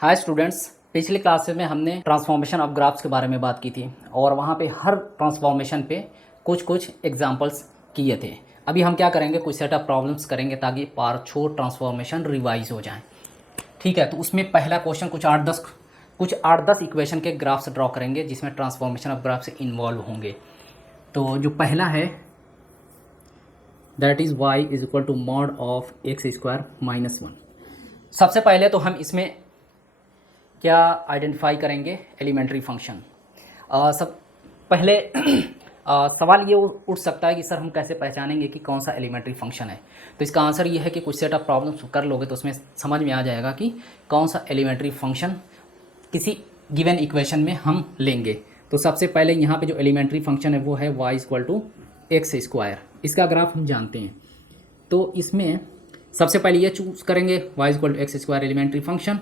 Hi students, पिछले class में हमने ट्रांसफॉर्मेशन ऑफ ग्राफ्स के बारे में बात की थी और वहाँ पे हर ट्रांसफॉर्मेशन पे कुछ कुछ एग्जांपल्स किए थे। अभी हम क्या करेंगे, कुछ सेट ऑफ प्रॉब्लम्स करेंगे ताकि पार्ट्स ट्रांसफॉर्मेशन रिवाइज हो जाए। ठीक है, तो उसमें पहला क्वेश्चन कुछ आठ दस इक्वेशन के ग्राफ्स ड्रॉ करेंगे जिसमें ट्रांसफॉर्मेशन ऑफ ग्राफ्स इन्वॉल्व होंगे। तो जो पहला है that is y is equal to mod of x square minus 1। सबसे पहले तो हम इसमें क्या आइडेंटिफाई करेंगे, एलिमेंट्री फंक्शन। सब पहले सवाल ये उठ सकता है कि सर हम कैसे पहचानेंगे कि कौन सा एलिमेंट्री फंक्शन है। तो इसका आंसर ये है कि कुछ सेट ऑफ प्रॉब्लम्स कर लोगे तो उसमें समझ में आ जाएगा कि कौन सा एलिमेंट्री फंक्शन किसी गिवन इक्वेशन में हम लेंगे। तो सबसे पहले यहाँ पे जो एलिमेंट्री फंक्शन है वो है y equal to x square. इसका ग्राफ हम जानते हैं, तो इसमें सबसे पहले ये चूज़ करेंगे y equal to x square elementary function,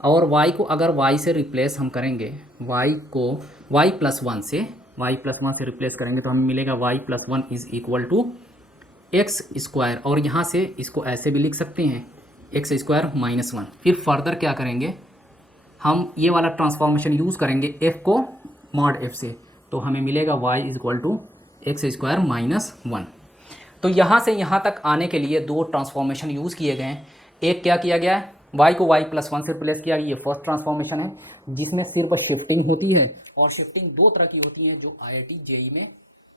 और y को अगर y से रिप्लेस हम करेंगे, y को y प्लस वन से रिप्लेस करेंगे तो हमें मिलेगा y plus one is equal to x square, और यहाँ से इसको ऐसे भी लिख सकते हैं एक्स स्क्वायर माइनस वन। फिर फर्दर क्या करेंगे, हम ये वाला ट्रांसफॉर्मेशन यूज़ करेंगे f को मॉड f से, तो हमें मिलेगा y is equal to x square minus one. तो यहाँ से यहाँ तक आने के लिए दो ट्रांसफॉर्मेशन यूज़ किए गए हैं। एक क्या किया गया है, y को y प्लस वन से रिप्लेस किया, ये फर्स्ट ट्रांसफॉर्मेशन है जिसमें सिर्फ शिफ्टिंग होती है, और शिफ्टिंग दो तरह की होती है जो IIT JEE में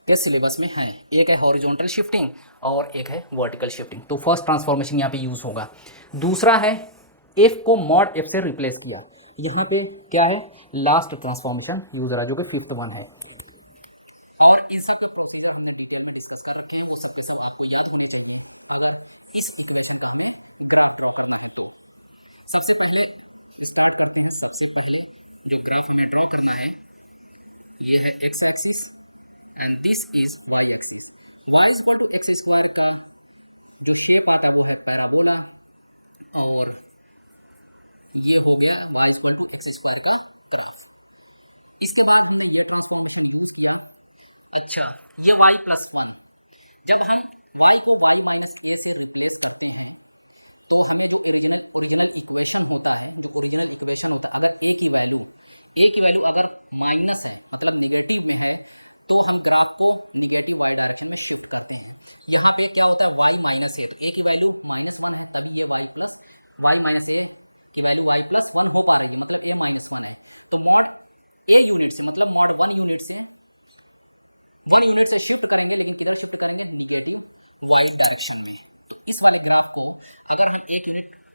के सिलेबस में है। एक है हॉरिजॉन्टल शिफ्टिंग और एक है वर्टिकल शिफ्टिंग। तो फर्स्ट ट्रांसफॉर्मेशन यहाँ पे यूज़ होगा। दूसरा है f को मॉड f से रिप्लेस किया, यहाँ पे क्या है लास्ट ट्रांसफॉर्मेशन यूज रहा जो कि फिफ्थ वन है।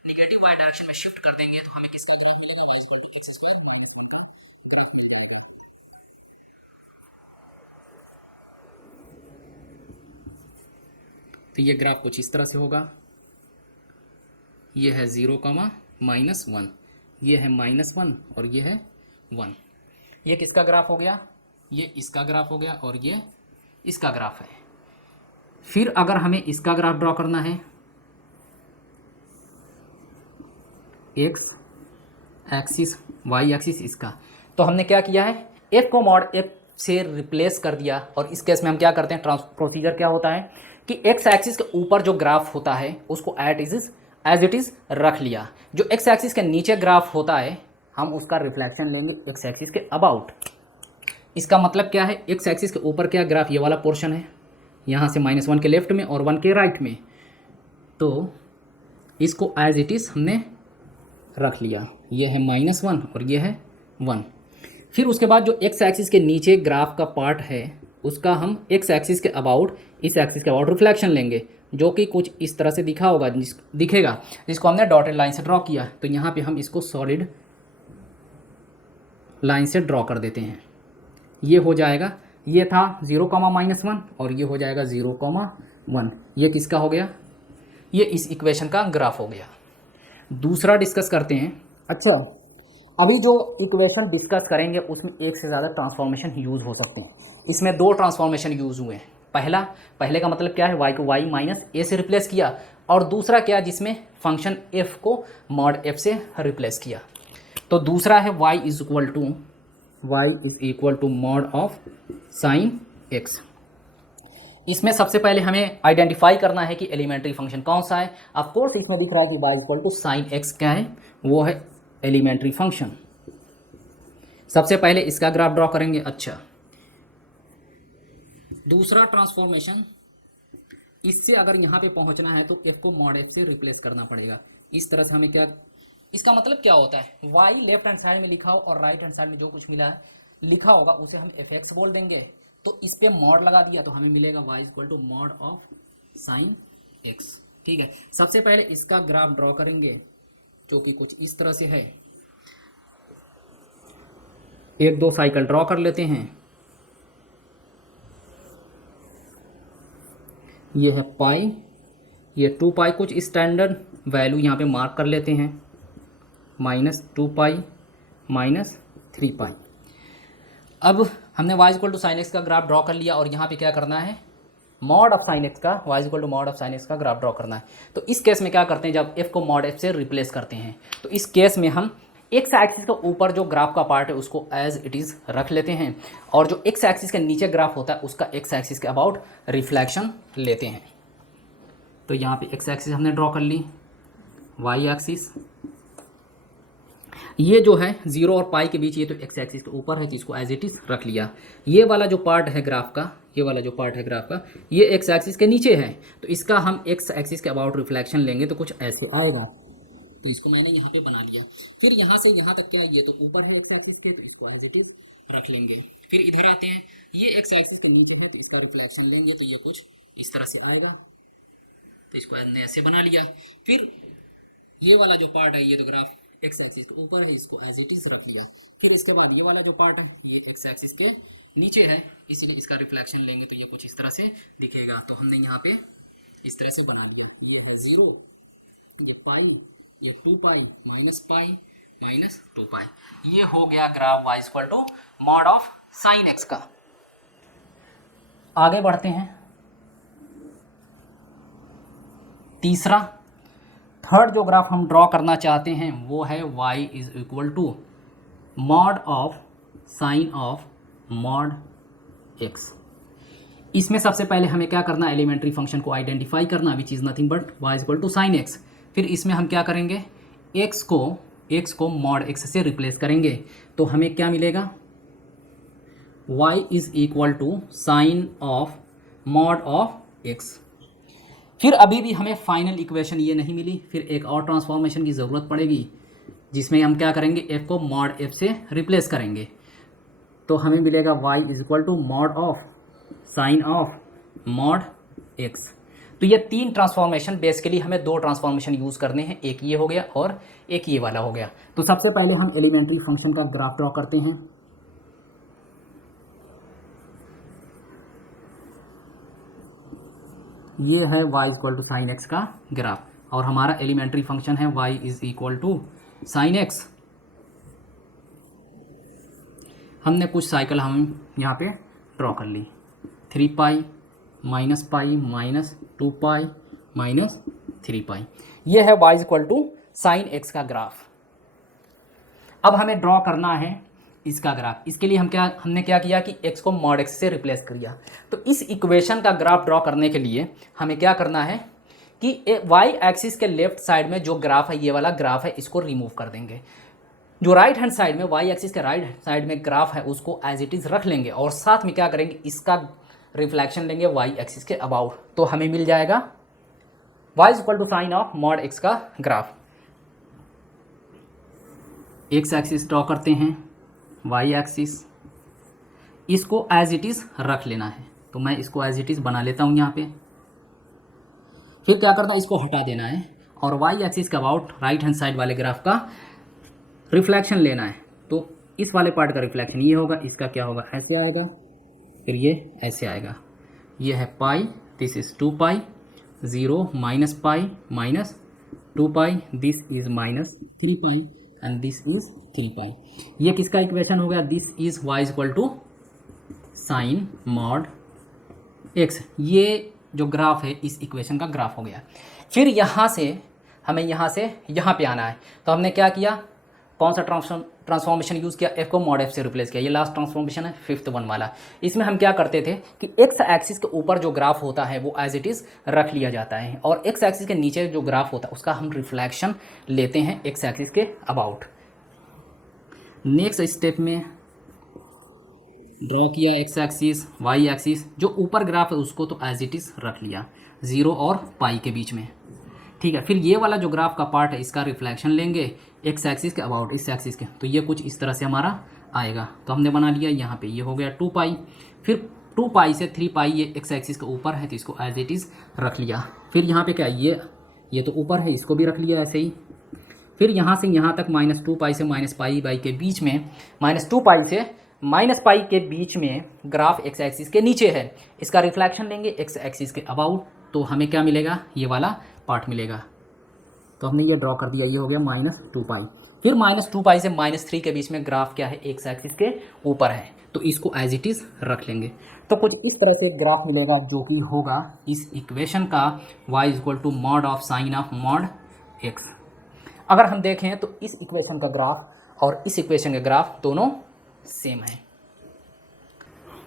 नेगेटिव वाई डायरेक्शन में शिफ्ट कर देंगे तो हमें किसका तो ये ग्राफ कुछ इस तरह से होगा। ये है 0 कामा माइनस वन, ये है माइनस वन और ये है वन। ये किसका ग्राफ हो गया, ये इसका ग्राफ हो गया और ये इसका ग्राफ है। फिर अगर हमें इसका ग्राफ ड्रॉ करना है, एक्स एक्सिस वाई एक्सिस इसका, तो हमने क्या किया है f को मॉड f से रिप्लेस कर दिया। और इस केस में हम क्या करते हैं, प्रोसीजर क्या होता है कि x एक्सिस के ऊपर जो ग्राफ होता है उसको एज इट इज़ रख लिया। जो x एक्सिस के नीचे ग्राफ होता है हम उसका रिफ्लेक्शन लेंगे x एक्सिस के अबाउट। इसका मतलब क्या है, x एक्सिस के ऊपर क्या ग्राफ ये वाला पोर्शन है, यहाँ से माइनस वन के लेफ्ट में और वन के राइट में, तो इसको एज इट इज़ हमने रख लिया। ये है माइनस वन और ये है वन। फिर उसके बाद जो एक्स एक्सिस के नीचे ग्राफ का पार्ट है उसका हम एक्स एक्सिस के अबाउट, इस एक्सिस के अबाउट रिफ्लेक्शन लेंगे, जो कि कुछ इस तरह से दिखेगा जिसको हमने डॉटेड लाइन से ड्रॉ किया। तो यहाँ पे हम इसको सॉलिड लाइन से ड्रॉ कर देते हैं। ये हो जाएगा, ये था 0 कामा माइनस वन और ये हो जाएगा 0 कामा वन। ये किसका हो गया, ये इस इक्वेशन का ग्राफ हो गया। दूसरा डिस्कस करते हैं। अच्छा, अभी जो इक्वेशन डिस्कस करेंगे उसमें एक से ज़्यादा ट्रांसफॉर्मेशन यूज़ हो सकते हैं। इसमें दो ट्रांसफॉर्मेशन यूज़ हुए हैं। पहले का मतलब क्या है, y को y माइनस ए से रिप्लेस किया, और दूसरा क्या, जिसमें फंक्शन f को मॉड f से रिप्लेस किया। तो दूसरा है y is equal to mod of sine x। इसमें सबसे पहले हमें आइडेंटिफाई करना है कि एलिमेंट्री फंक्शन कौन सा है। ऑफ कोर्स इसमें दिख रहा है कि y equal to sine x क्या है, वो है एलिमेंट्री फंक्शन। सबसे पहले इसका ग्राफ ड्रॉ करेंगे। अच्छा, दूसरा ट्रांसफॉर्मेशन, इससे अगर यहाँ पे पहुँचना है तो f को मॉड f से रिप्लेस करना पड़ेगा। इस तरह से हमें क्या, इसका मतलब क्या होता है, y लेफ्ट हैंड साइड में लिखा हो और राइट हैंड साइड में जो कुछ मिला है लिखा होगा उसे हम fx बोल देंगे। तो इस पे मॉड लगा दिया तो हमें मिलेगा y equal to mod of sine x। ठीक है, सबसे पहले इसका ग्राफ ड्रॉ करेंगे जो कि कुछ इस तरह से है। एक दो साइकिल ड्रॉ कर लेते हैं। ये है पाई, ये 2 पाई, कुछ स्टैंडर्ड वैल्यू यहाँ पे मार्क कर लेते हैं, -2 पाई -3 पाई। अब हमने y equal to sine x का ग्राफ ड्रॉ कर लिया और यहाँ पे क्या करना है, मॉड ऑफ साइन एक्स का, y equal to mod of sine x का ग्राफ ड्रॉ करना है। तो इस केस में क्या करते हैं, जब f को मॉड f से रिप्लेस करते हैं तो इस केस में हम एक्स एक्सिस के ऊपर जो ग्राफ का पार्ट है उसको एज इट इज़ रख लेते हैं और जो एक्स एक्सिस के नीचे ग्राफ होता है उसका एक्स एक्सिस के अबाउट रिफ्लेक्शन लेते हैं। तो यहाँ पे एक्स एक्सिस हमने ड्रॉ कर ली, वाई एक्सिस ये जो है 0 और पाई के बीच, ये तो एक्स एक्सिस के ऊपर है जिसको एज इट इज़ रख लिया। ये वाला जो पार्ट है ग्राफ का, ये वाला जो पार्ट है ग्राफ का, ये एक्स एक्सिस के नीचे है तो इसका हम एक्स एक्सिस के अबाउट रिफ्लेक्शन लेंगे तो कुछ ऐसे आएगा। तो इसको मैंने यहाँ पे बना लिया। फिर यहाँ से यहाँ तक क्या, ये तो ऊपर है एक्स एक्सिस के, इसको एज इट इज रख लेंगे। फिर इधर आते हैं, ये एक्स एक्सिस के नीचे है तो इसका रिफ्लेक्शन लेंगे तो ये कुछ इस तरह से आएगा। तो इसको हमने ऐसे बना लिया। फिर ये वाला जो पार्ट है, ये तो ग्राफ एक्स एक्सिस के ऊपर है, इसको एज इट इज रख लिया। फिर इसके बाद ये वाला जो पार्ट है ये एक्स एक्सिस के नीचे है, इसीलिए इसका रिफ्लेक्शन लेंगे तो ये कुछ इस तरह से दिखेगा। तो हमने यहाँ पे इस तरह से बना लिया। ये है 0, ये पाई, ये 2 पाई -पाई -2 पाई। ये हो गया graph y equal to mod of sine x का। आगे बढ़ते हैं, तीसरा, थर्ड जो ग्राफ हम ड्रॉ करना चाहते हैं वो है y is equal to mod of sine of mod x। इसमें सबसे पहले हमें क्या करना, एलिमेंट्री फंक्शन को आइडेंटिफाई करना, which is nothing but y equal to sine x। फिर इसमें हम क्या करेंगे, x को मॉड x से रिप्लेस करेंगे तो हमें क्या मिलेगा, y is equal to sine of mod of x। फिर अभी भी हमें फाइनल इक्वेशन ये नहीं मिली, फिर एक और ट्रांसफॉर्मेशन की ज़रूरत पड़ेगी जिसमें हम क्या करेंगे, f को मॉड f से रिप्लेस करेंगे तो हमें मिलेगा y is equal to mod of sine of mod x। तो ये 3 ट्रांसफॉर्मेशन, बेसिकली हमें 2 ट्रांसफॉर्मेशन यूज़ करने हैं, एक ये हो गया और एक ये वाला हो गया। तो सबसे पहले हम एलिमेंट्री फंक्शन का ग्राफ ड्रॉ करते हैं। ये है y equal to sine x का ग्राफ और हमारा एलिमेंट्री फंक्शन है y is equal to sine x. हमने कुछ साइकिल हम यहाँ पे ड्रॉ कर ली, 3 पाई -पाई -2 पाई -3 पाई। ये है y equal to sine x का ग्राफ। अब हमें ड्रॉ करना है इसका ग्राफ। इसके लिए हमने क्या किया कि x को मॉड x से रिप्लेस कर दिया। तो इस इक्वेशन का ग्राफ ड्रॉ करने के लिए हमें क्या करना है कि y एक्सिस के लेफ्ट साइड में जो ग्राफ है, ये वाला ग्राफ है, इसको रिमूव कर देंगे। जो राइट हैंड साइड में, y एक्सिस के राइट हैंड साइड में ग्राफ है उसको एज इट इज़ रख लेंगे और साथ में क्या करेंगे, इसका रिफ्लेक्शन लेंगे y एक्सिस के अबाउट। तो हमें मिल जाएगा y equal to sine of mod x का ग्राफ। एक्स एक्सिस ड्रॉ करते हैं, y एक्सिस, इसको एज इट इज़ रख लेना है। तो मैं इसको एज इट इज़ बना लेता हूँ यहाँ पे। फिर क्या करना है, इसको हटा देना है और y एक्सिस के अबाउट राइट हैंड साइड वाले ग्राफ का रिफ्लेक्शन लेना है। तो इस वाले पार्ट का रिफ्लेक्शन ये होगा, इसका क्या होगा, ऐसे आएगा, फिर ये ऐसे आएगा। ये है pi, this is 2 pi, 0 -pi -2 pi, this is -3 pi and this is 3 pi. ये किसका इक्वेशन हो गया, this is y equal to sine mod x। ये जो ग्राफ है इस इक्वेशन का ग्राफ हो गया। फिर यहाँ से हमें यहाँ पे आना है। तो हमने क्या किया, कौन सा ट्रांसफॉर्मेशन यूज़ किया, f को मॉड f से रिप्लेस किया। ये लास्ट ट्रांसफॉर्मेशन है, 5th वन वाला। इसमें हम क्या करते थे कि x एक्सिस के ऊपर जो ग्राफ होता है वो एज इट इज़ रख लिया जाता है और x एक्सिस के नीचे जो ग्राफ होता है उसका हम रिफ्लेक्शन लेते हैं x एक्सिस के अबाउट। नेक्स्ट स्टेप में ड्रॉ किया एक्स एक्सिस वाई एक्सिस, जो ऊपर ग्राफ है उसको तो एज इट इज़ रख लिया 0 और पाई के बीच में, ठीक है। फिर ये वाला जो ग्राफ का पार्ट है इसका रिफ्लेक्शन लेंगे एक्स एक्सिस के अबाउट इस एक्सिस के, तो ये कुछ इस तरह से हमारा आएगा। तो हमने बना लिया यहाँ पे, ये हो गया 2 पाई। फिर 2 पाई से 3 पाई ये एक्स एक्सिस के ऊपर है तो इसको एज इट इज़ रख लिया। फिर यहाँ पे क्या, ये तो ऊपर है, इसको भी रख लिया ऐसे ही। फिर यहाँ से यहाँ तक -2 पाई से -पाई बाई के बीच में, -2 पाई से -पाई के बीच में ग्राफ एक्स एक्सिस के नीचे है, इसका रिफ्लेक्शन लेंगे एक्स एक्सिस के अबाउट, तो हमें क्या मिलेगा, ये वाला पार्ट मिलेगा। तो हमने ये ड्रॉ कर दिया, ये हो गया -2 पाई। फिर -2 पाई से -3 के बीच में ग्राफ क्या है, एक्स एक्सिस के ऊपर है, तो इसको एज इट इज़ रख लेंगे। तो कुछ इस तरह से ग्राफ मिलेगा जो कि होगा इस इक्वेशन का y = mod of sine of mod x। अगर हम देखें तो इस इक्वेशन का ग्राफ और इस इक्वेशन का ग्राफ दोनों सेम है।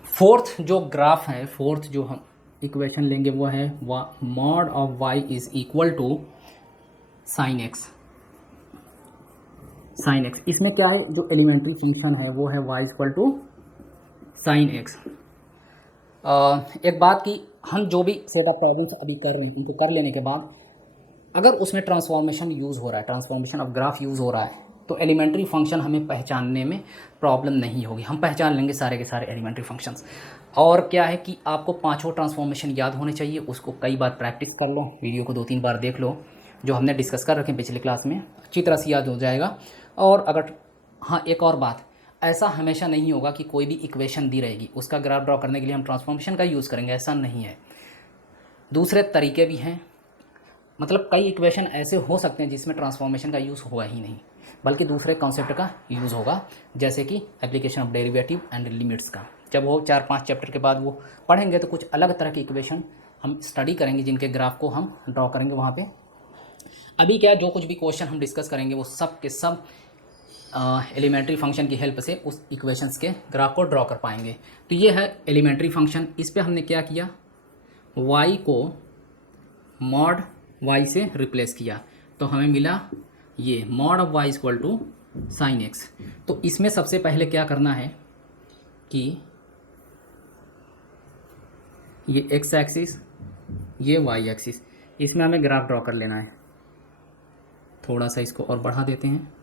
फोर्थ जो ग्राफ है, फोर्थ जो हम इक्वेशन लेंगे वो है mod of y = sine x। Sine x, इसमें क्या है, जो एलिमेंट्री फंक्शन है वो है y = साइन x। एक बात की, हम जो भी सेट ऑफ प्रॉब्लम्स अभी कर रहे हैं उनको कर लेने के बाद अगर उसमें ट्रांसफॉर्मेशन यूज़ हो रहा है, ट्रांसफॉर्मेशन ऑफ ग्राफ यूज़ हो रहा है, तो एलिमेंट्री फंक्शन हमें पहचानने में प्रॉब्लम नहीं होगी, हम पहचान लेंगे सारे के सारे एलिमेंट्री फंक्शंस। और क्या है कि आपको 5 ट्रांसफॉर्मेशन याद होने चाहिए, उसको कई बार प्रैक्टिस कर लो, वीडियो को 2-3 बार देख लो, जो हमने डिस्कस कर रखे पिछली क्लास में, अच्छी तरह से याद हो जाएगा। और अगर हाँ, एक और बात, ऐसा हमेशा नहीं होगा कि कोई भी इक्वेशन दी रहेगी उसका ग्राफ ड्रॉ करने के लिए हम ट्रांसफॉर्मेशन का यूज़ करेंगे, ऐसा नहीं है। दूसरे तरीके भी हैं, मतलब कई इक्वेशन ऐसे हो सकते हैं जिसमें ट्रांसफॉर्मेशन का यूज़ हुआ ही नहीं, बल्कि दूसरे कॉन्सेप्ट का यूज़ होगा, जैसे कि application of derivative and limits का। जब वो 4-5 चैप्टर के बाद वो पढ़ेंगे तो कुछ अलग तरह की इक्वेशन हम स्टडी करेंगे जिनके ग्राफ को हम ड्रॉ करेंगे वहाँ पे। अभी क्या, जो कुछ भी क्वेश्चन हम डिस्कस करेंगे वो सब के सब एलिमेंट्री फंक्शन की हेल्प से उस इक्वेशंस के ग्राफ को ड्रॉ कर पाएंगे। तो ये है एलिमेंट्री फंक्शन। इस पे हमने क्या किया, y को mod y से रिप्लेस किया, तो हमें मिला ये mod of y = sine x। तो इसमें सबसे पहले क्या करना है कि ये x एक्सिस, ये y एक्सिस, इसमें हमें ग्राफ ड्रॉ कर लेना है। थोड़ा सा इसको और बढ़ा देते हैं।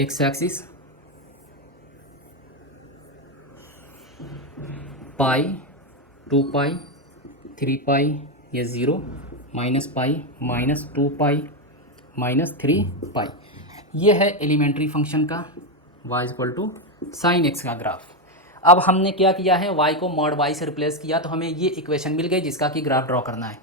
x एक्सिस पाई, 2 पाई, 3 पाई, ये 0, -पाई, -2 पाई, -3 पाई, ये है एलिमेंट्री फंक्शन का y = साइन x का ग्राफ। अब हमने क्या किया है, y को mod y से रिप्लेस किया, तो हमें ये इक्वेशन मिल गई जिसका कि ग्राफ ड्रॉ करना है।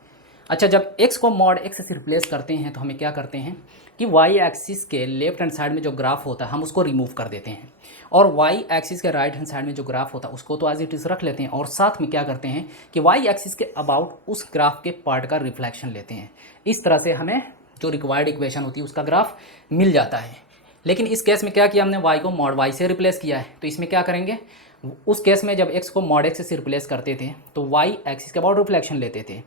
अच्छा, जब x को mod x से रिप्लेस करते हैं तो हमें क्या करते हैं कि y एक्सिस के लेफ्ट हैंड साइड में जो ग्राफ होता है हम उसको रिमूव कर देते हैं, और y एक्सिस के राइट हैंड साइड में जो ग्राफ होता है उसको तो एज इट इज़ रख लेते हैं, और साथ में क्या करते हैं कि y एक्सिस के अबाउट उस ग्राफ के पार्ट का रिफ्लेक्शन लेते हैं। इस तरह से हमें जो रिक्वायर्ड इक्वेशन होती है उसका ग्राफ मिल जाता है। लेकिन इस केस में क्या किया हमने, y को mod y से रिप्लेस किया है, तो इसमें क्या करेंगे, उस केस में जब x को mod x से रिप्लेस करते थे तो y एक्सिस के अबाउट रिफ्लेक्शन लेते थे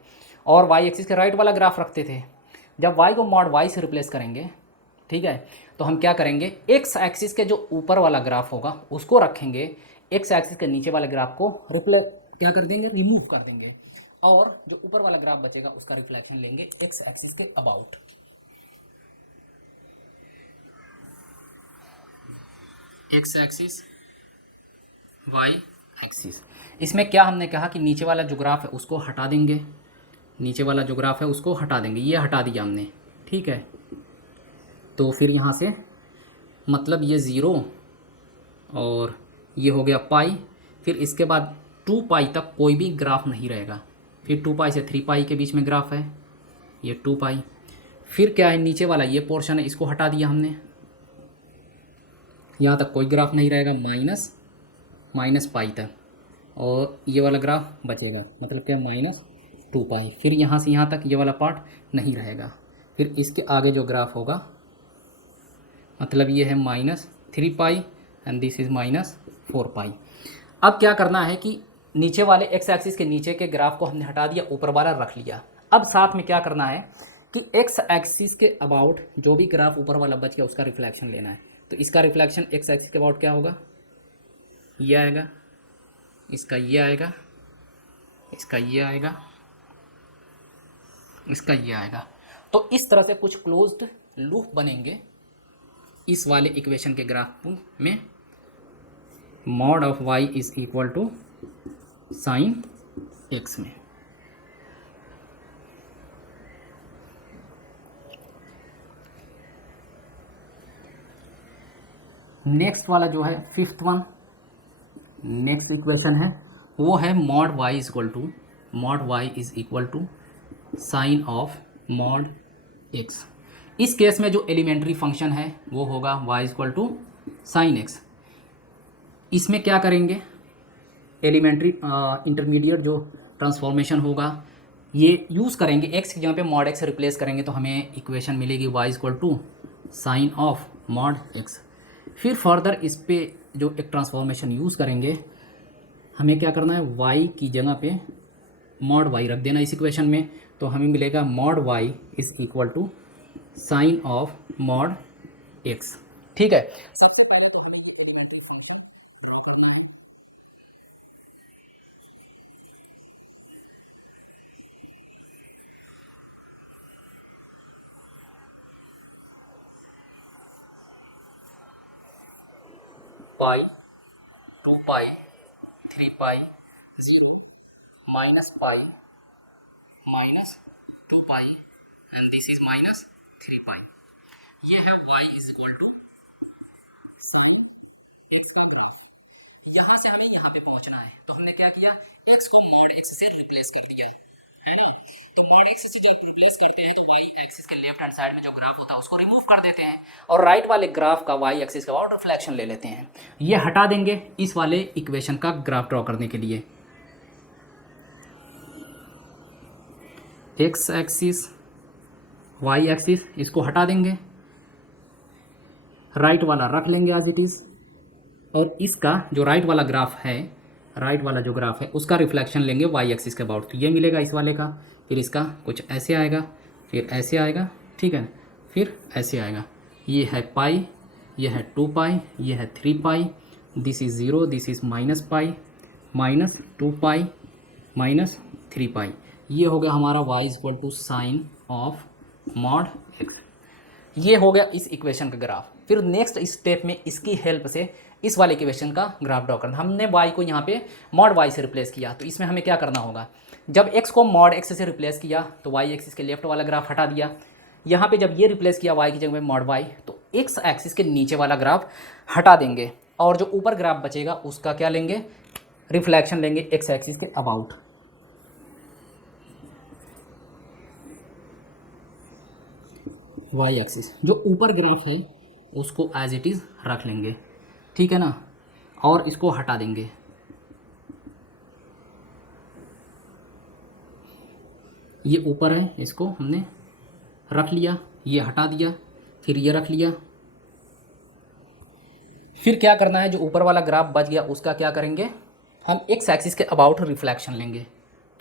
और y एक्सिस के राइट वाला ग्राफ रखते थे। जब y को mod y से रिप्लेस करेंगे, ठीक है, तो हम क्या करेंगे, x एक्सिस के जो ऊपर वाला ग्राफ होगा उसको रखेंगे, x एक्सिस के नीचे वाले ग्राफ को क्या कर देंगे, रिमूव कर देंगे, और जो ऊपर वाला ग्राफ बचेगा उसका रिफ्लेक्शन लेंगे x एक्सिस के about. x axis, y axis, इसमें क्या हमने कहा कि नीचे वाला जो ग्राफ है उसको हटा देंगे, नीचे वाला जो ग्राफ है उसको हटा देंगे, ये हटा दिया हमने, ठीक है। तो फिर यहाँ से मतलब ये 0 और ये हो गया पाई, फिर इसके बाद 2 पाई तक कोई भी ग्राफ नहीं रहेगा, फिर 2 पाई से 3 पाई के बीच में ग्राफ है, ये 2 पाई, फिर क्या है, नीचे वाला ये पोर्शन है इसको हटा दिया हमने, यहाँ तक कोई ग्राफ नहीं रहेगा, माइनस पाई तक, और ये वाला ग्राफ बचेगा, मतलब क्या, -2 पाई, फिर यहाँ से यहाँ तक ये वाला पार्ट नहीं रहेगा, फिर इसके आगे जो ग्राफ होगा मतलब ये है -3 पाई एंड दिस इज़ -4 पाई। अब क्या करना है कि नीचे वाले x एक्सिस के नीचे के ग्राफ को हमने हटा दिया, ऊपर वाला रख लिया। अब साथ में क्या करना है कि x एक्सिस के अबाउट जो भी ग्राफ ऊपर वाला बच गया उसका रिफ्लेक्शन लेना है। तो इसका रिफ्लेक्शन एक्स एक्सिस के अबाउट क्या होगा, ये आएगा, इसका ये आएगा, इसका ये आएगा, इसका ये आएगा। तो इस तरह से कुछ क्लोज्ड लूप बनेंगे इस वाले इक्वेशन के ग्राफ में। Mod of y is equal to sine x में। नेक्स्ट वाला जो है फिफ्थ वन, नेक्स्ट इक्वेशन है वो है mod y is equal to sine of mod x। इस केस में जो एलिमेंट्री फंक्शन है वो होगा y equal to sine x। इसमें क्या करेंगे, एलिमेंट्री इंटरमीडिएट जो ट्रांसफॉर्मेशन होगा ये यूज़ करेंगे, x की जगह पे मॉड x रिप्लेस करेंगे तो हमें इक्वेशन मिलेगी y equal to sine of mod x। फिर फर्दर इस पे जो एक ट्रांसफॉर्मेशन यूज़ करेंगे, हमें क्या करना है, y की जगह पे मॉड y रख देना इस इक्वेशन में, तो हमें मिलेगा mod y is equal to sine of mod x। ठीक है, pi, 2 pi, 3 pi, minus pi, minus 2 pi and this is minus 3 pi. ये है y is equal to sine x का ग्राफ। यहाँ से हमें यहाँ पे पहुँचना है, तो हमने क्या किया, x को मॉड x से रिप्लेस कर दिया है ना। तो मॉड x से जब रिप्लेस करते हैं तो y एक्सिस के लेफ्ट हैंड साइड में जो ग्राफ होता है उसको रिमूव कर देते हैं और राइट वाले ग्राफ का y एक्सिस का अबाउट रिफ्लेक्शन ले लेते हैं। ये हटा देंगे इस वाले इक्वेशन का ग्राफ ड्रॉ करने के लिए। x एक्सिस, y एक्सिस इसको हटा देंगे, राइट वाला रख लेंगे एज इट इज़, और इसका जो राइट वाला ग्राफ है, राइट वाला जो ग्राफ है उसका रिफ्लेक्शन लेंगे y एक्सिस के अबाउट। तो ये मिलेगा इस वाले का, फिर इसका कुछ ऐसे आएगा, फिर ऐसे आएगा, ठीक है, फिर ऐसे आएगा। ये है पाई, ये है 2 पाई, ये है 3 pi, this is 0, this is minus pi, minus 2 pi, minus 3 pi. ये हो गया हमारा y equal to sine of mod x। ये हो गया इस इक्वेशन का ग्राफ। फिर नेक्स्ट स्टेप में इसकी हेल्प से इस वाले इक्वेशन का ग्राफ ड्रॉ करना। हमने y को यहाँ पे मॉड y से रिप्लेस किया, तो इसमें हमें क्या करना होगा, जब x को मॉड x से रिप्लेस किया तो y एक्सिस के लेफ्ट वाला ग्राफ हटा दिया। यहाँ पे जब ये रिप्लेस किया y की जगह में मॉड y, तो x एक्सिस के नीचे वाला ग्राफ हटा देंगे और जो ऊपर ग्राफ बचेगा उसका क्या लेंगे, रिफ्लेक्शन लेंगे x एक्सिस के अबाउट। y एक्सिस जो ऊपर ग्राफ है उसको एज इट इज़ रख लेंगे, ठीक है ना, और इसको हटा देंगे। ये ऊपर है, इसको हमने रख लिया, ये हटा दिया, फिर ये रख लिया। फिर क्या करना है, जो ऊपर वाला ग्राफ बच गया उसका क्या करेंगे, हम एक्स एक्सिस के अबाउट रिफ्लेक्शन लेंगे।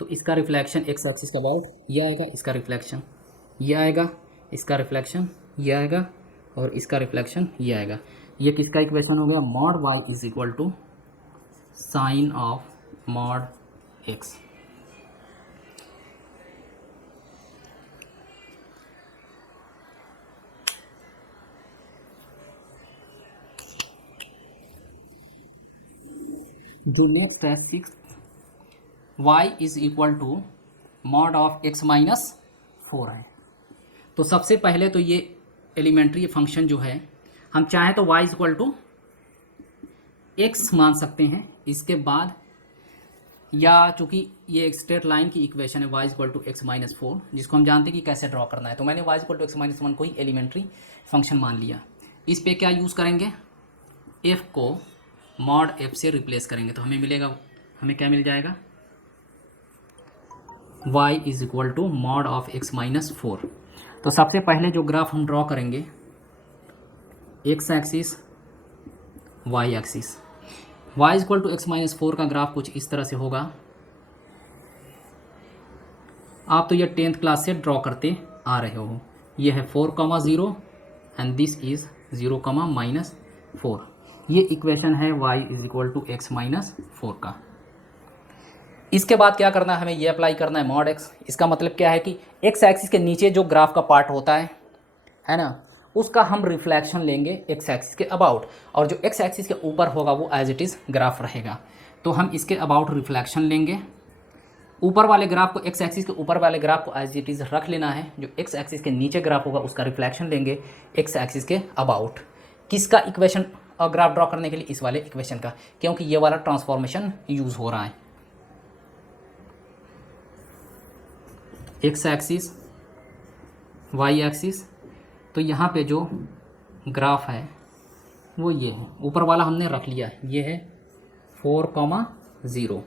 तो इसका रिफ्लेक्शन एक्स एक्सिस के अबाउट ये आएगा, इसका रिफ्लेक्शन ये आएगा, इसका रिफ्लेक्शन ये आएगा और इसका रिफ्लेक्शन ये आएगा। ये किसका इक्वेशन हो गया, mod y is equal to sine of mod x। जो नेक्स्ट है 6, y is equal to mod of x minus 4 है। तो सबसे पहले तो ये एलिमेंट्री फंक्शन जो है हम चाहें तो y is equal to x मान सकते हैं। इसके बाद या चूंकि ये एक स्ट्रेट लाइन की इक्वेशन है y is equal to x minus 4, जिसको हम जानते हैं कि कैसे ड्रॉ करना है, तो मैंने y is equal to x minus 1 को ही एलिमेंट्री फंक्शन मान लिया। इस पे क्या यूज़ करेंगे, f को मॉड f से रिप्लेस करेंगे, तो हमें मिलेगा, हमें क्या मिल जाएगा, y is equal to mod of x minus 4। तो सबसे पहले जो ग्राफ हम ड्रॉ करेंगे, x axis, y axis, y equal to x minus 4 का ग्राफ कुछ इस तरह से होगा। आप तो ये 10th क्लास से ड्रॉ करते आ रहे हो। ये है 4, 0 एंड दिस इज 0, -4। ये इक्वेशन है y = x - 4 का। इसके बाद क्या करना है, हमें ये अप्लाई करना है मॉड x। इसका मतलब क्या है कि x एक्सिस के नीचे जो ग्राफ का पार्ट होता है ना, उसका हम रिफ्लेक्शन लेंगे x एक्सिस के अबाउट, और जो x एक्सिस के ऊपर होगा वो एज इट इज़ ग्राफ रहेगा। तो हम इसके अबाउट रिफ्लेक्शन लेंगे। ऊपर वाले ग्राफ को, x एक्सिस के ऊपर वाले ग्राफ को एज इट इज़ रख लेना है। जो x एक्सिस के नीचे ग्राफ होगा उसका रिफ्लेक्शन लेंगे x एक्सिस के अबाउट। किसका इक्वेशन ग्राफ ड्रॉ करने के लिए? इस वाले इक्वेशन का, क्योंकि ये वाला ट्रांसफॉर्मेशन यूज़ हो रहा है। x एक्सिस, y एक्सिस, तो यहाँ पे जो ग्राफ है वो ये है। ऊपर वाला हमने रख लिया है, ये है 4, 0।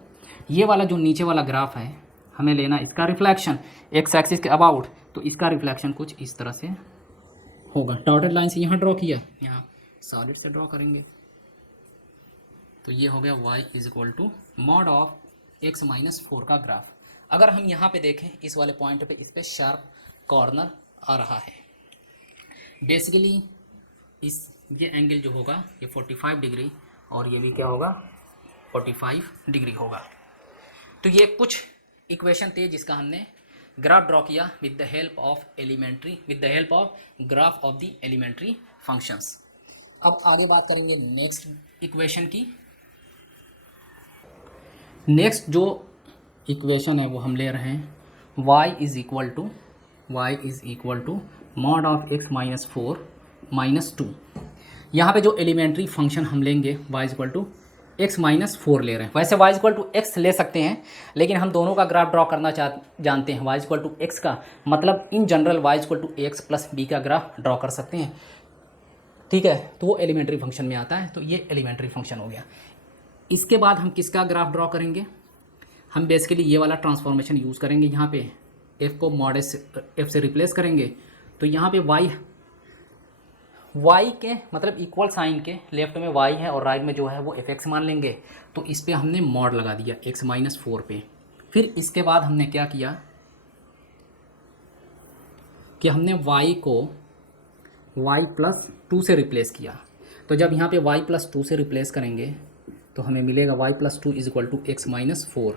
ये वाला जो नीचे वाला ग्राफ है हमें लेना इसका रिफ्लेक्शन x एक्सिस के अबाउट। तो इसका रिफ्लेक्शन कुछ इस तरह से होगा। डॉटेड लाइन से यहाँ ड्रॉ किया, यहाँ सॉलिड से ड्रॉ करेंगे। तो ये हो गया y = mod ऑफ x - 4 का ग्राफ। अगर हम यहाँ पे देखें इस वाले पॉइंट पे, इस पे शार्प कॉर्नर आ रहा है। बेसिकली ये एंगल जो होगा ये 45 डिग्री, और ये भी क्या होगा, 45 डिग्री होगा। तो ये कुछ इक्वेशन थे जिसका हमने ग्राफ ड्रॉ किया with the help of graph of the elementary functions. अब आगे बात करेंगे नेक्स्ट इक्वेशन की। नेक्स्ट जो इक्वेशन है वो हम ले रहे हैं y = mod ऑफ x - 4 - 2। यहाँ पे जो एलिमेंट्री फंक्शन हम लेंगे y = x - 4 ले रहे हैं। वैसे y = x ले सकते हैं, लेकिन हम दोनों का ग्राफ ड्रॉ करना जानते हैं। y = x का मतलब in general y = ax + b का ग्राफ ड्रॉ कर सकते हैं, ठीक है। तो वो एलिमेंट्री फंक्शन में आता है। तो ये एलिमेंट्री फंक्शन हो गया। इसके बाद हम किसका ग्राफ ड्रॉ करेंगे? हम बेसिकली ये वाला ट्रांसफॉर्मेशन यूज़ करेंगे। यहाँ पे f को mod f से रिप्लेस करेंगे। तो यहाँ पे y के मतलब इक्वल साइन के लेफ्ट में y है और राइट में जो है वो fx मान लेंगे। तो इस पर हमने मॉड लगा दिया x - 4 पे। फिर इसके बाद हमने क्या किया कि हमने y को y + 2 से रिप्लेस किया। तो जब यहाँ पे y + 2 से रिप्लेस करेंगे तो हमें मिलेगा y + 2 = x - 4।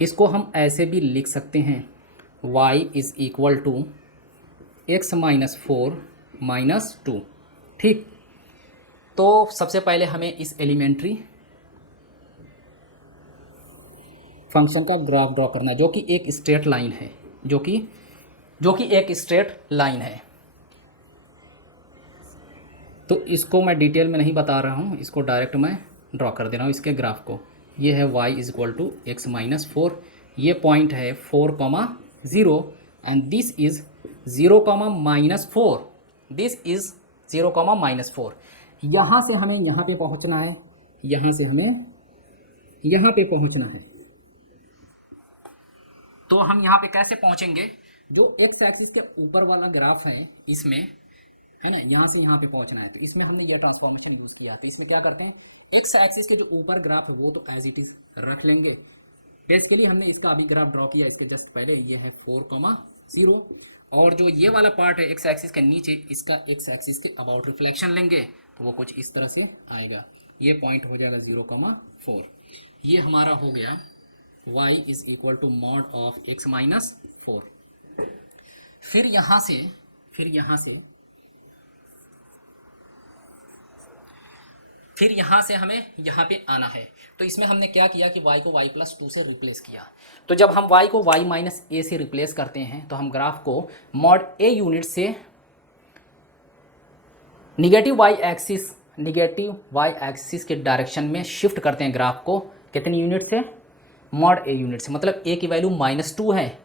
इसको हम ऐसे भी लिख सकते हैं y = x - 4 - 2, ठीक। तो सबसे पहले हमें इस एलिमेंट्री फंक्शन का ग्राफ ड्रॉ करना है, जो कि एक स्ट्रेट लाइन है, जो कि एक स्ट्रेट लाइन है। तो इसको मैं डिटेल में नहीं बता रहा हूँ, इसको डायरेक्ट मैं ड्रॉ कर दे रहा हूँ इसके ग्राफ को। ये है y = x - 4। ये पॉइंट है 4, 0 and this is 0, -4। This is 0, -4। यहाँ से हमें यहाँ पे पहुँचना है, यहाँ से हमें यहाँ पे पहुँचना है। तो हम यहाँ पे कैसे पहुँचेंगे? जो x एक्सिस के ऊपर वाला ग्राफ है इसमें, है ना, यहाँ से यहाँ पे पहुँचना है। तो इसमें हमने ये ट्रांसफॉर्मेशन यूज़ किया। तो इसमें क्या करते हैं, x एक्सिस के जो ऊपर ग्राफ है वो तो एज इट इज़ रख लेंगे। बेसिकली हमने इसका अभी ग्राफ ड्रॉ किया इसके जस्ट पहले। ये है 4, 0, और जो ये वाला पार्ट है x एक्सिस के नीचे, इसका x एक्सिस के अबाउट रिफ्लेक्शन लेंगे तो वो कुछ इस तरह से आएगा। ये पॉइंट हो जाएगा 0, 4। ये हमारा हो गया y = mod ऑफ x - 4। फिर यहाँ से हमें यहाँ पे आना है। तो इसमें हमने क्या किया कि y को y + 2 से रिप्लेस किया। तो जब हम y को y - a से रिप्लेस करते हैं तो हम ग्राफ को mod a यूनिट से निगेटिव y एक्सिस के डायरेक्शन में शिफ्ट करते हैं ग्राफ को। कितनी यूनिट से? mod a यूनिट से। मतलब a की वैल्यू -2 है,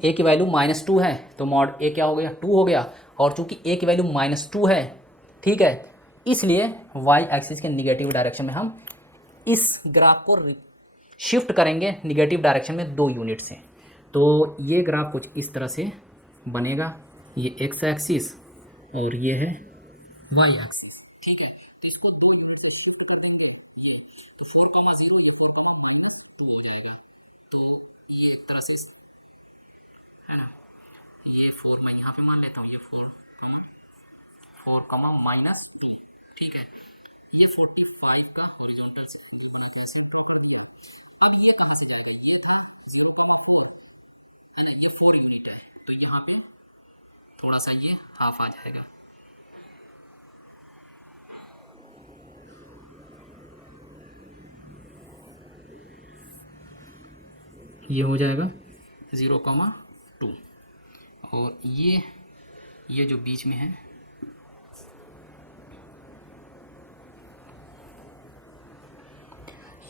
a की वैल्यू -2 है तो mod a क्या हो गया, 2 हो गया। और चूंकि a की वैल्यू -2 है, ठीक है, इसलिए y एक्सिस के निगेटिव डायरेक्शन में हम इस ग्राफ को शिफ्ट करेंगे निगेटिव डायरेक्शन में 2 यूनिट से। तो ये ग्राफ कुछ इस तरह से बनेगा। ये x एक्सिस और ये है y एक्सिस, ठीक है। तो इसको 2 यूनिट से शिफ्ट कर देंगे। ये तो 4, 0, ये 4, 2 हो जाएगा। तो ये एक तरह से, है ना, ये 4 मैं यहाँ पे मान लेता हूँ, ये 4, 4, ठीक है। ये 45 का हॉरिजॉन्टल एंगल बना के इसे ड्रॉ कर दूंगा। अब ये कहाँ से आएगा, ये था 0,2 है ना, ये 4 यूनिट है, तो यहाँ पे थोड़ा सा ये हाफ आ जाएगा। ये हो जाएगा 0,2 और ये जो बीच में है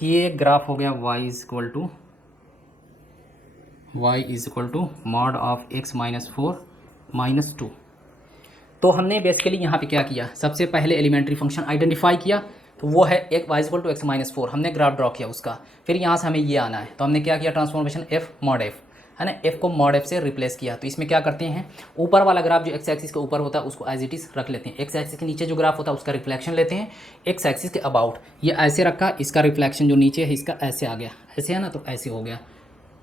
ये ग्राफ हो गया y is equal to mod of x minus 4 minus 2। तो हमने बेसिकली यहाँ पे क्या किया, सबसे पहले एलिमेंट्री फंक्शन आइडेंटिफाई किया, तो वो है एक y equal to x minus 4, हमने ग्राफ ड्रॉ किया उसका। फिर यहाँ से हमें ये आना है, तो हमने क्या किया, ट्रांसफॉर्मेशन f मॉड f है ना, f को मॉड f से रिप्लेस किया। तो इसमें क्या करते हैं, ऊपर वाला ग्राफ जो x एक्सिस के ऊपर होता है उसको एज इट इज़ रख लेते हैं, x एक्सिस के नीचे जो ग्राफ होता है उसका रिफ्लेक्शन लेते हैं x एक्सिस के अबाउट, ये ऐसे रखा, इसका रिफ्लेक्शन जो नीचे है इसका ऐसे आ गया, ऐसे है ना, तो ऐसे हो गया,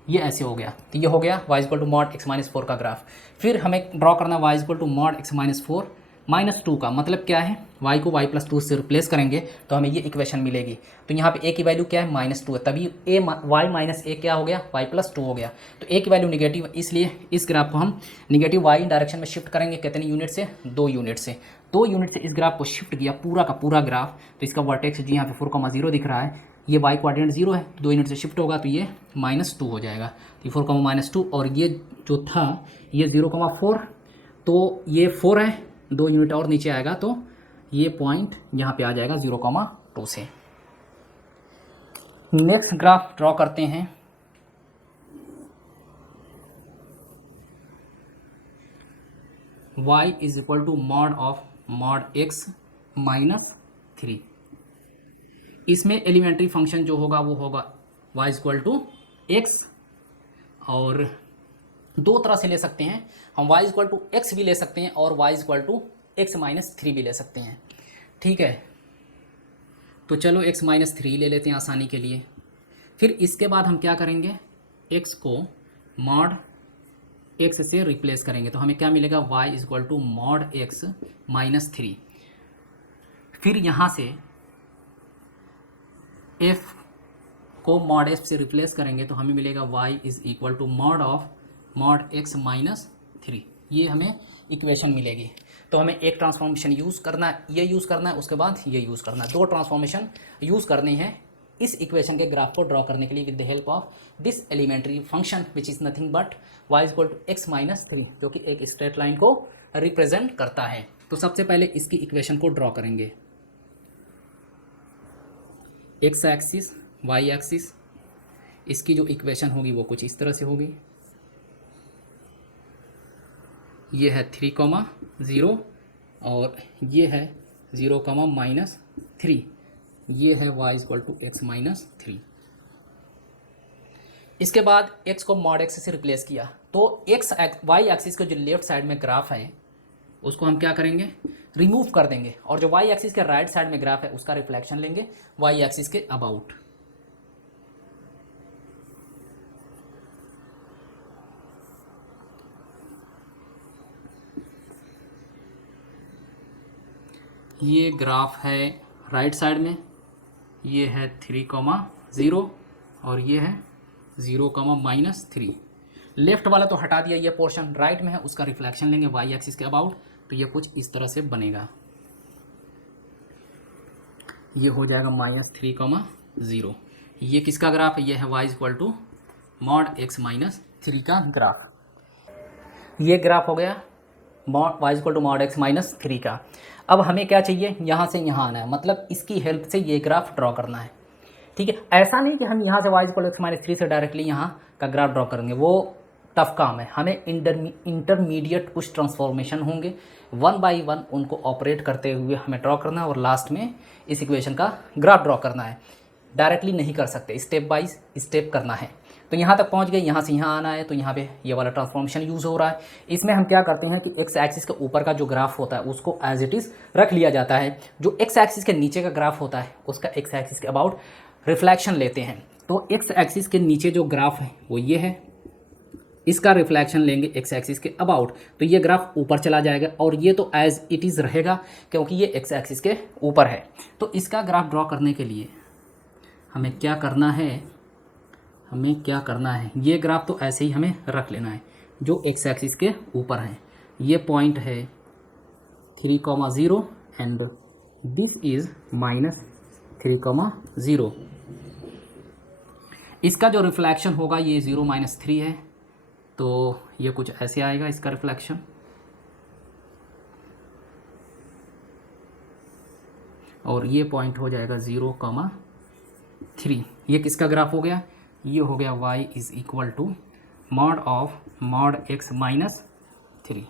ये ऐसे हो गया, तो ये हो गया y equal to mod x minus 4 का ग्राफ। फिर हमें ड्रॉ करना y equal to mod x minus 4 minus 2 का, मतलब क्या है, y को y प्लस 2 से रिप्लेस करेंगे तो हमें ये इक्वेशन मिलेगी। तो यहाँ पे a की वैल्यू क्या है, -2 है, तभी y माइनस a क्या हो गया, y प्लस 2 हो गया। तो a की वैल्यू निगेटिव, इसलिए इस ग्राफ को हम निगेटिव y डायरेक्शन में शिफ्ट करेंगे, कितने यूनिट से, 2 यूनिट से। 2 यूनिट से इस ग्राफ को शिफ्ट किया, पूरा का पूरा ग्राफ। तो इसका वर्टेक्स जी यहाँ पे 4,0 दिख रहा है, ये y कोऑर्डिनेट 0 है, 2 यूनिट से शिफ्ट होगा तो ये -2 हो जाएगा, तो 4,-2, और ये जो था ये 0,4, तो ये 4 है, 2 यूनिट और नीचे आएगा तो ये पॉइंट यहाँ पे आ जाएगा 0,2 से। नेक्स्ट ग्राफ ड्रॉ करते हैं, y is equal to mod of mod x minus 3। इसमें एलिमेंट्री फंक्शन जो होगा वो होगा y इक्वल टू x, और दो तरह से ले सकते हैं हम, y इक्वल टू एक्स भी ले सकते हैं और y equal to x minus 3 भी ले सकते हैं, ठीक है। तो चलो x माइनस 3 ले लेते हैं आसानी के लिए। फिर इसके बाद हम क्या करेंगे, x को मॉड x से रिप्लेस करेंगे, तो हमें क्या मिलेगा, y equal to mod x minus 3। फिर यहाँ से f को मॉड f से रिप्लेस करेंगे तो हमें मिलेगा y is equal to mod of mod x minus 3, ये हमें इक्वेशन मिलेगी। तो हमें एक ट्रांसफॉर्मेशन यूज़ करना है, ये यूज़ करना है, उसके बाद ये यूज़ करना है, 2 ट्रांसफॉर्मेशन यूज़ करनी है इस इक्वेशन के ग्राफ को ड्रॉ करने के लिए with the help of this elementary function which is nothing but y equal to x minus 3, जो कि एक स्ट्रेट लाइन को रिप्रेजेंट करता है। तो सबसे पहले इसकी इक्वेशन को ड्रॉ करेंगे, x एक्सिस y एक्सिस, इसकी जो इक्वेशन होगी वो कुछ इस तरह से होगी, ये है 3,0 और ये है 0,-3, ये है y equal to x minus 3। इसके बाद x को मॉड x से रिप्लेस किया, तो y एक्सिस के जो लेफ्ट साइड में ग्राफ है उसको हम क्या करेंगे, रिमूव कर देंगे, और जो y एक्सिस के राइट साइड में ग्राफ है उसका रिफ्लेक्शन लेंगे y एक्सिस के अबाउट। ये ग्राफ है राइट साइड में, ये है 3,0 और ये है 0,-3। लेफ्ट वाला तो हटा दिया, ये पोर्शन राइट में है उसका रिफ्लेक्शन लेंगे y एक्सिस के अबाउट, तो ये कुछ इस तरह से बनेगा, ये हो जाएगा -3,0। ये किसका ग्राफ है, ये है y equal to mod x minus 3 का ग्राफ। ये ग्राफ हो गया y equal to mod x minus 3 का। अब हमें क्या चाहिए, यहाँ से यहाँ आना है, मतलब इसकी हेल्प से ये ग्राफ ड्रॉ करना है, ठीक है। ऐसा नहीं कि हम यहाँ से y equal to x minus 3 से डायरेक्टली यहाँ का ग्राफ ड्रॉ करेंगे, वो टफ काम है। हमें इंटरमीडिएट कुछ ट्रांसफॉर्मेशन होंगे, 1 बाई 1 उनको ऑपरेट करते हुए हमें ड्रॉ करना है और लास्ट में इस इक्वेशन का ग्राफ ड्रॉ करना है। डायरेक्टली नहीं कर सकते, स्टेप बाय स्टेप करना है। तो यहाँ तक पहुँच गए, यहाँ से यहाँ आना है, तो यहाँ पे ये वाला ट्रांसफॉर्मेशन यूज़ हो रहा है। इसमें हम क्या करते हैं कि एक्स एक्सिस के ऊपर का जो ग्राफ होता है उसको एज इट इज़ रख लिया जाता है, जो एक्स एक्सिस के नीचे का ग्राफ होता है उसका एक्स एक्सिस के अबाउट रिफ्लेक्शन लेते हैं। तो एक्स एक्सिस के नीचे जो ग्राफ है वो ये है, इसका रिफ्लेक्शन लेंगे एक्स एक्सिस के अबाउट, तो ये ग्राफ ऊपर चला जाएगा और ये तो एज इट इज़ रहेगा क्योंकि ये एक्स एक्सिस के ऊपर है। तो इसका ग्राफ ड्रॉ करने के लिए हमें क्या करना है, ये ग्राफ तो ऐसे ही हमें रख लेना है जो एक्स एक्सिस के ऊपर है। ये पॉइंट है 3,0 एंड दिस इज़ -3,0। इसका जो रिफ्लेक्शन होगा ये 0 - 3 है, तो ये कुछ ऐसे आएगा इसका रिफ्लेक्शन। और ये पॉइंट हो जाएगा 0,3। ये किसका ग्राफ हो गया, ये हो गया y = mod of mod x - 3।